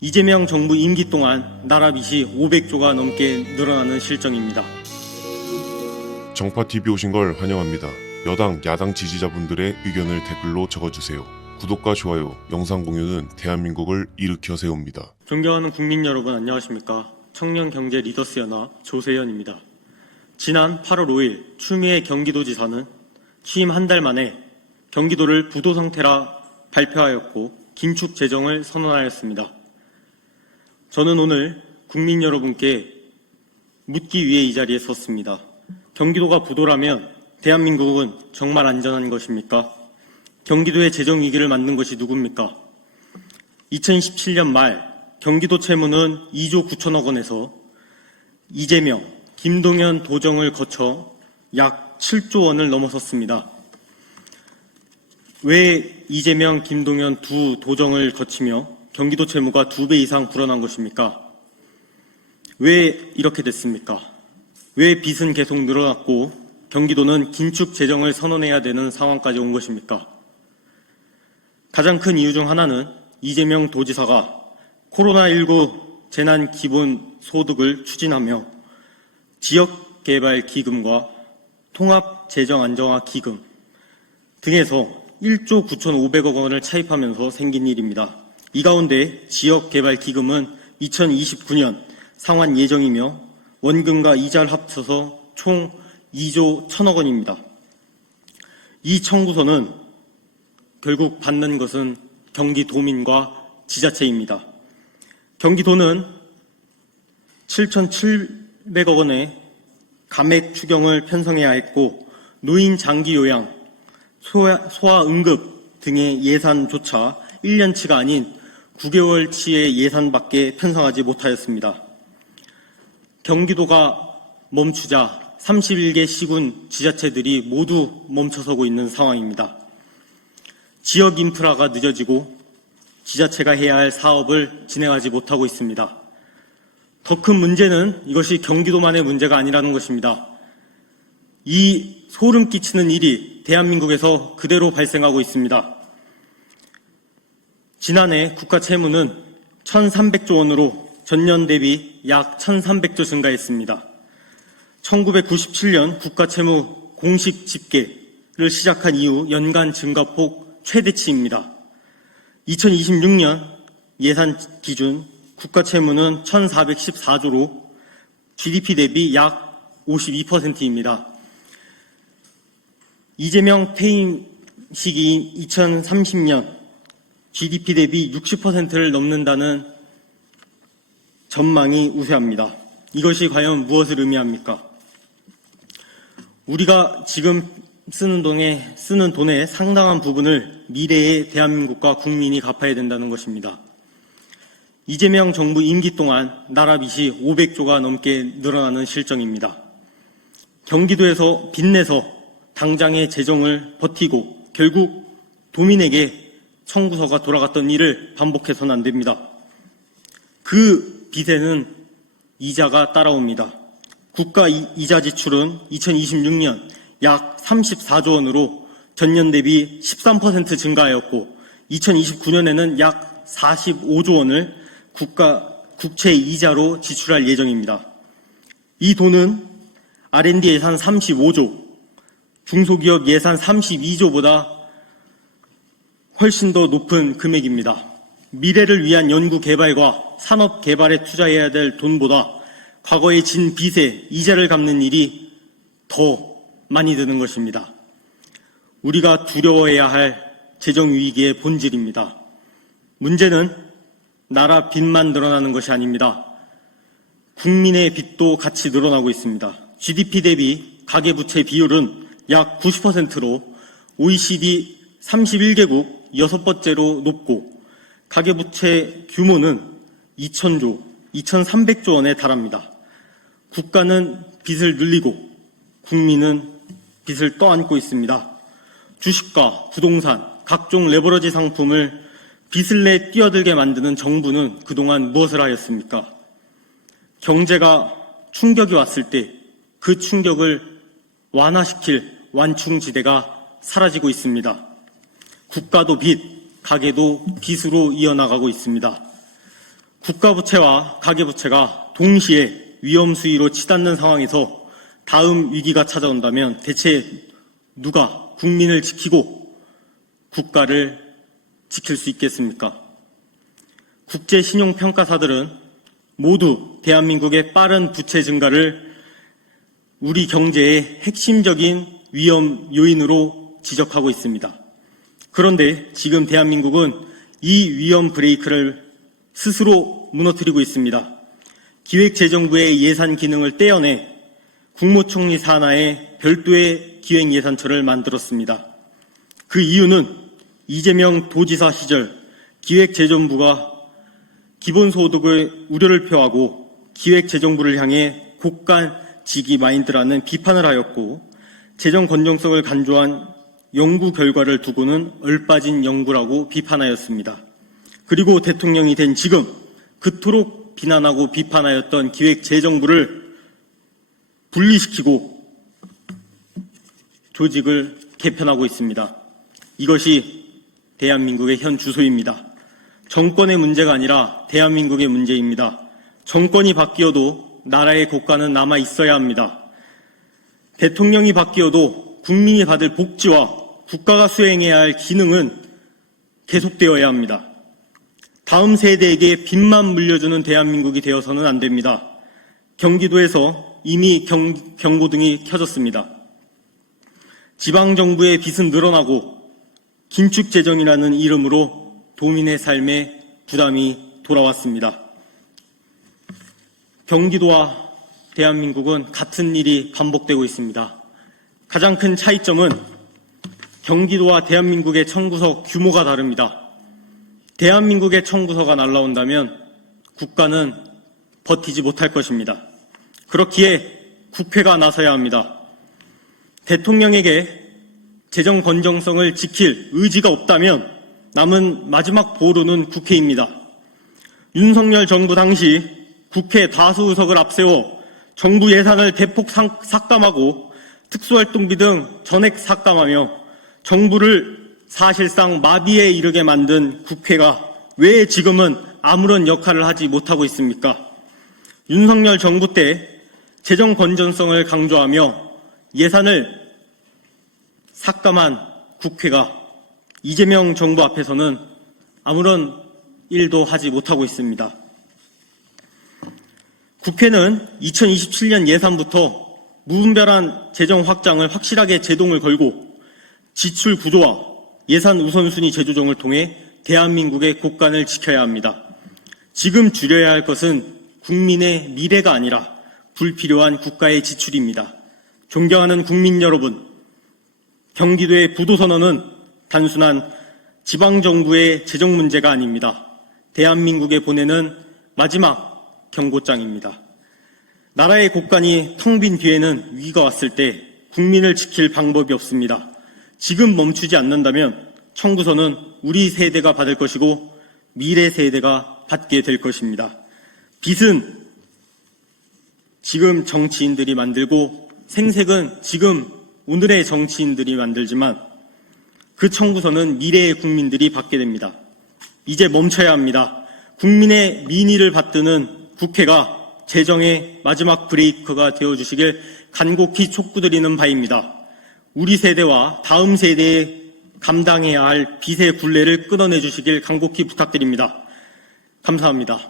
이재명 정부 임기 동안 나라 빚이 500조가 넘게 늘어나는 실정입니다. 정파TV 오신 걸 환영합니다. 여당, 야당 지지자분들의 의견을 댓글로 적어주세요. 구독과 좋아요, 영상 공유는 대한민국을 일으켜 세웁니다. 존경하는 국민 여러분 안녕하십니까? 청년경제 리더스연합 조세현입니다. 지난 8월 5일 추미애 경기도지사는 취임 한 달 만에 경기도를 부도 상태라 발표하였고 긴축 재정을 선언하였습니다. 저는 오늘 국민 여러분께 묻기 위해 이 자리에 섰습니다. 경기도가 부도라면 대한민국은 정말 안전한 것입니까? 경기도의 재정 위기를 만든 것이 누굽니까? 2017년 말 경기도 채무는 2조 9천억 원에서 이재명, 김동연 도정을 거쳐 약 7조 원을 넘어섰습니다. 왜 이재명, 김동연 두 도정을 거치며 경기도 채무가 2배 이상 불어난 것입니까? 왜 이렇게 됐습니까? 왜 빚은 계속 늘어났고 경기도는 긴축 재정을 선언해야 되는 상황까지 온 것입니까? 가장 큰 이유 중 하나는 이재명 도지사가 코로나19 재난기본소득을 추진하며 지역개발기금과 통합재정안정화기금 등에서 1조 9,500억 원을 차입하면서 생긴 일입니다. 이 가운데 지역개발기금은 2029년 상환 예정이며 원금과 이자를 합쳐서 총 2조 1천억 원입니다. 이 청구서는 결국 받는 것은 경기도민과 지자체입니다. 경기도는 7,700억 원의 감액 추경을 편성해야 했고 노인 장기 요양, 소아 응급 등의 예산조차 1년치가 아닌 9개월치의 예산밖에 편성하지 못하였습니다. 경기도가 멈추자 31개 시군 지자체들이 모두 멈춰서고 있는 상황입니다. 지역 인프라가 늦어지고 지자체가 해야 할 사업을 진행하지 못하고 있습니다. 더 큰 문제는 이것이 경기도만의 문제가 아니라는 것입니다. 이 소름 끼치는 일이 대한민국에서 그대로 발생하고 있습니다. 지난해 국가 채무는 1,300조 원으로 전년 대비 약 1,300조 증가했습니다. 1997년 국가 채무 공식 집계를 시작한 이후 연간 증가폭 최대치입니다. 2026년 예산 기준 국가 채무는 1,414조로 GDP 대비 약 52%입니다. 이재명 퇴임 시기인 2030년 GDP 대비 60%를 넘는다는 전망이 우세합니다. 이것이 과연 무엇을 의미합니까? 우리가 지금 쓰는 돈의 상당한 부분을 미래의 대한민국과 국민이 갚아야 된다는 것입니다. 이재명 정부 임기 동안 나라 빚이 500조가 넘게 늘어나는 실정입니다. 경기도에서 빚내서 당장의 재정을 버티고 결국 도민에게 청구서가 돌아갔던 일을 반복해서는 안 됩니다. 그 빚에는 이자가 따라옵니다. 국가 이자 지출은 2026년 약 34조 원으로 전년 대비 13% 증가하였고 2029년에는 약 45조 원을 국채 이자로 지출할 예정입니다. 이 돈은 R&D 예산 35조, 중소기업 예산 32조보다 훨씬 더 높은 금액입니다. 미래를 위한 연구 개발과 산업 개발에 투자해야 될 돈보다 과거에 진 빚에 이자를 갚는 일이 더 많이 드는 것입니다. 우리가 두려워해야 할 재정 위기의 본질입니다. 문제는 나라 빚만 늘어나는 것이 아닙니다. 국민의 빚도 같이 늘어나고 있습니다. GDP 대비 가계부채 비율은 약 90%로 OECD 31개국 6번째로 높고 가계부채 규모는 2,000조, 2,300조 원에 달합니다. 국가는 빚을 늘리고 국민은 빚을 떠안고 있습니다. 주식과 부동산, 각종 레버러지 상품을 빚을 내 뛰어들게 만드는 정부는 그동안 무엇을 하였습니까? 경제가 충격이 왔을 때 그 충격을 완화시킬 완충지대가 사라지고 있습니다. 국가도 빚, 가게도 빚으로 이어나가고 있습니다. 국가부채와 가계부채가 동시에 위험 수위로 치닫는 상황에서 다음 위기가 찾아온다면 대체 누가 국민을 지키고 국가를 지킬 수 있겠습니까? 국제신용평가사들은 모두 대한민국의 빠른 부채 증가를 우리 경제의 핵심적인 위험 요인으로 지적하고 있습니다. 그런데 지금 대한민국은 이 위험 브레이크를 스스로 무너뜨리고 있습니다. 기획재정부의 예산 기능을 떼어내 국무총리 산하에 별도의 기획예산처를 만들었습니다. 그 이유는 이재명 도지사 시절 기획재정부가 기본소득의 우려를 표하고 기획재정부를 향해 곡간지기 마인드라는 비판을 하였고 재정 건전성을 간주한 연구 결과를 두고는 얼빠진 연구라고 비판하였습니다. 그리고 대통령이 된 지금 그토록 비난하고 비판하였던 기획재정부를 분리시키고 조직을 개편하고 있습니다. 이것이 대한민국의 현 주소입니다. 정권의 문제가 아니라 대한민국의 문제입니다. 정권이 바뀌어도 나라의 국가는 남아 있어야 합니다. 대통령이 바뀌어도 국민이 받을 복지와 국가가 수행해야 할 기능은 계속되어야 합니다. 다음 세대에게 빚만 물려주는 대한민국이 되어서는 안 됩니다. 경기도에서 이미 경고등이 켜졌습니다. 지방정부의 빚은 늘어나고 긴축재정이라는 이름으로 도민의 삶에 부담이 돌아왔습니다. 경기도와 대한민국은 같은 일이 반복되고 있습니다. 가장 큰 차이점은 경기도와 대한민국의 청구서 규모가 다릅니다. 대한민국의 청구서가 날라온다면 국가는 버티지 못할 것입니다. 그렇기에 국회가 나서야 합니다. 대통령에게 재정 건전성을 지킬 의지가 없다면 남은 마지막 보루는 국회입니다. 윤석열 정부 당시 국회 다수 의석을 앞세워 정부 예산을 대폭 삭감하고 특수활동비 등 전액 삭감하며 정부를 사실상 마비에 이르게 만든 국회가 왜 지금은 아무런 역할을 하지 못하고 있습니까? 윤석열 정부 때 재정 건전성을 강조하며 예산을 삭감한 국회가 이재명 정부 앞에서는 아무런 일도 하지 못하고 있습니다. 국회는 2027년 예산부터 무분별한 재정 확장을 확실하게 제동을 걸고 지출 구조와 예산 우선순위 재조정을 통해 대한민국의 국간을 지켜야 합니다. 지금 줄여야 할 것은 국민의 미래가 아니라 불필요한 국가의 지출입니다. 존경하는 국민 여러분, 경기도의 부도선언은 단순한 지방정부의 재정 문제가 아닙니다. 대한민국에 보내는 마지막 경고장입니다. 나라의 곳간이 텅 빈 뒤에는 위기가 왔을 때 국민을 지킬 방법이 없습니다. 지금 멈추지 않는다면 청구서는 우리 세대가 받을 것이고 미래 세대가 받게 될 것입니다. 빚은 지금 정치인들이 만들고 생색은 지금 오늘의 정치인들이 만들지만 그 청구서는 미래의 국민들이 받게 됩니다. 이제 멈춰야 합니다. 국민의 민의를 받드는 국회가 재정의 마지막 브레이크가 되어주시길 간곡히 촉구드리는 바입니다. 우리 세대와 다음 세대에 감당해야 할 빚의 굴레를 끊어내 주시길 간곡히 부탁드립니다. 감사합니다.